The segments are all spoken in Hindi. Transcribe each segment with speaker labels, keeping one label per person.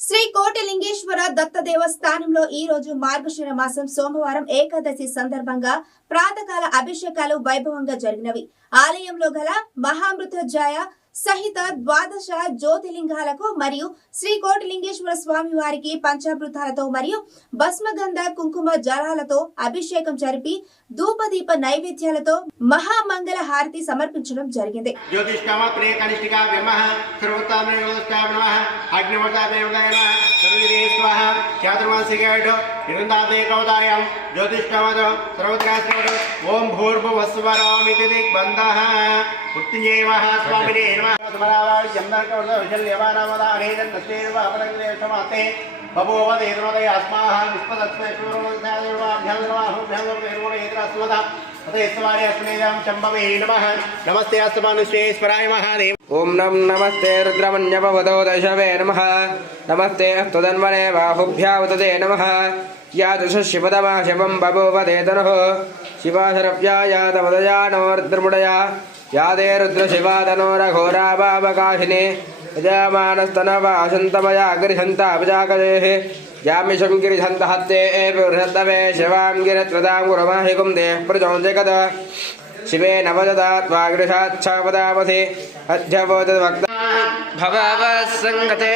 Speaker 1: శ్రీ కోటలింగేశ్వర దత్త దేవస్థానంలో ఈ రోజు మార్గశిర మాసం సోమవారం ఏకాదశి సందర్భంగా ప్రాతకాల అభిషేకాలు వైభవంగా జరిగినవి. ఆలయంలో గల మహామృతజాయ సహిత ద్వాదశ జ్యోతిలింగాలకు మరియు శ్రీకోటిలింగేశ్వర స్వామి వారికి పంచామృతాలతో మరియు భస్మగంధ కుంకుమ జలాలతో అభిషేకం జరిపి ధూపదీప నైవేద్యాలతో మహామంగళ హారతి సమర్పించడం జరిగింది.
Speaker 2: ख्यातर्मासिकेठ हिरन्दादे कवतायां ज्योतिष्कवद सर्वत्रास्त्रवद ॐ भूर्भुवस्वरामिति दिग्बन्धः। मृत्युञ्जय स्वामिने नमः। समरावाजम्नर्कवदविशल्यवानामदानेजन्नस्तेर्वापरङ्गेशमाते अस्माः विस्पदत्स्वैश्वरोदध्यादर्वाभ्यादर्वाहुभ्यादर्वेर्वोरेत्रास्वदा यस्वारे शम्भवे नमः। नमस्ते अस्मानुष्ये स्मराय महादेव। ॐ
Speaker 3: नम नमस्ते रुद्रमन्यपवतो दशवे नमः। नमस्ते अस्तुदन्वने बाहुभ्यावतते नमः। यादृशशिवतमा शिवं बभूवते तनुः। शिवाशरव्या यातमदया नो रुद्रमुडया यादे रुद्रशिवा तनो रघोराभावकाशिने यजामानस्तनवाशन्तमया गृहन्ता प्रजाकजेः यामिषं गिरिहन्त हत्ते एव शिवां गिरत्रदां गुरुमाहि देः प्रजौ शिवे नवददात्वागृशाच्छापदामसि अध्यवोदवक्ता भववसङ्गते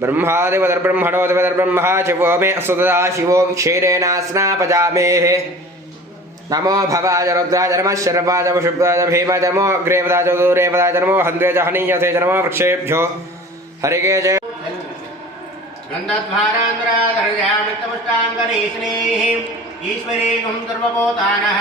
Speaker 3: सर्वध्यानामेश्वरः ब्रह्मादिवदर्ब्रह्मणोदिवदर्ब्रह्मा शिवो मे असुतदा शिवो क्षीरेण स्नापयामेः नमो भवाय रुद्राय नमः शर्वाय शुभ्राय भीमाय नमो अग्रेवदाय दूरेवदाय नमो हन्द्रे च हनीयसे च नमो वृक्षेभ्यो च
Speaker 2: गन्धद्वारान्तराधर्यामित्तमुष्टाङ्गनीस्नेः ईश्वरीगुं सर्वभूतानः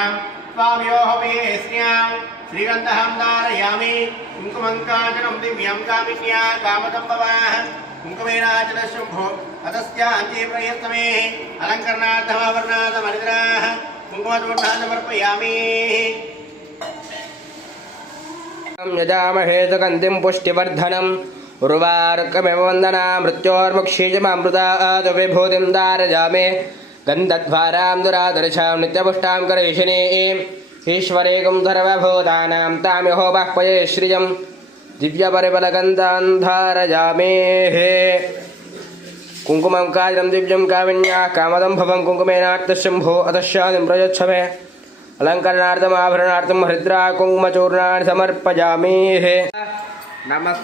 Speaker 2: स्वाम्योः वेस्न्यां श्रीगन्धहं धारयामि। कुङ्कुमङ्काचनं दिव्यं कामिन्या कामदम्बवाः। कुङ्कुमेनाचन शुम्भो अतस्यान्ते प्रयत्नमे अलङ्करणार्थमावर्णादमनिद्राः कुङ्कुमचूर्णां समर्पयामि
Speaker 3: यजामहे पुष्टिवर्धनम् उर्वारुकमिव वन्दना मृत्योर्मुक्षीजमामृतात् विभूतिं दुरादर्शां नित्यपुष्टां सर्वभूतानां तामिहो बाह्वये श्रियं दिव्यपरिबलगन्धान् धारयामेः कुङ्कुमं काजलं दिव्यं कामिन्याः कामदं भवं कुङ्कुमेनार्तशम्भो अतश्यादिं प्रयच्छमे अलङ्करणार्थम् आभरणार्थं हरिद्रा, कुङ्कुमचूर्णानि समर्पयामीः। नमः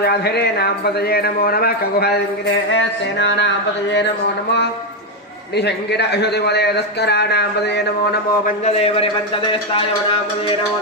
Speaker 3: व्याधिरे नाम नमो नमः खगुहलिङ्गिरे सेनानां पतये नमो नमो। नमो नमो पञ्चदेवरे नमो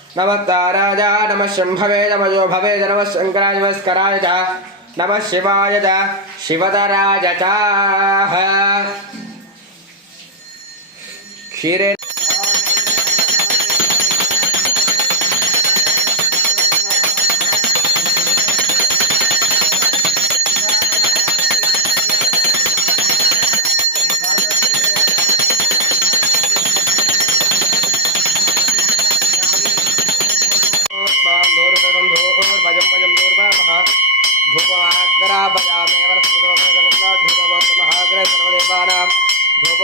Speaker 3: नमः नम नमः शम्भवे नमयो भवे नम शंकराय नमस्कराय च नमः शिवाय च, शिवतराय च। क्षीरे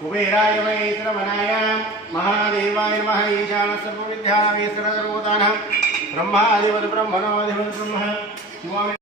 Speaker 2: కుబేరాయ వైశ్రవణాయ మహాదేవాయ నమః ఈశాన సర్వవిద్యావేశ్వర సర్వోదానం బ్రహ్మాధిపతి బ్రహ్మణోధిపతి బ్రహ్మ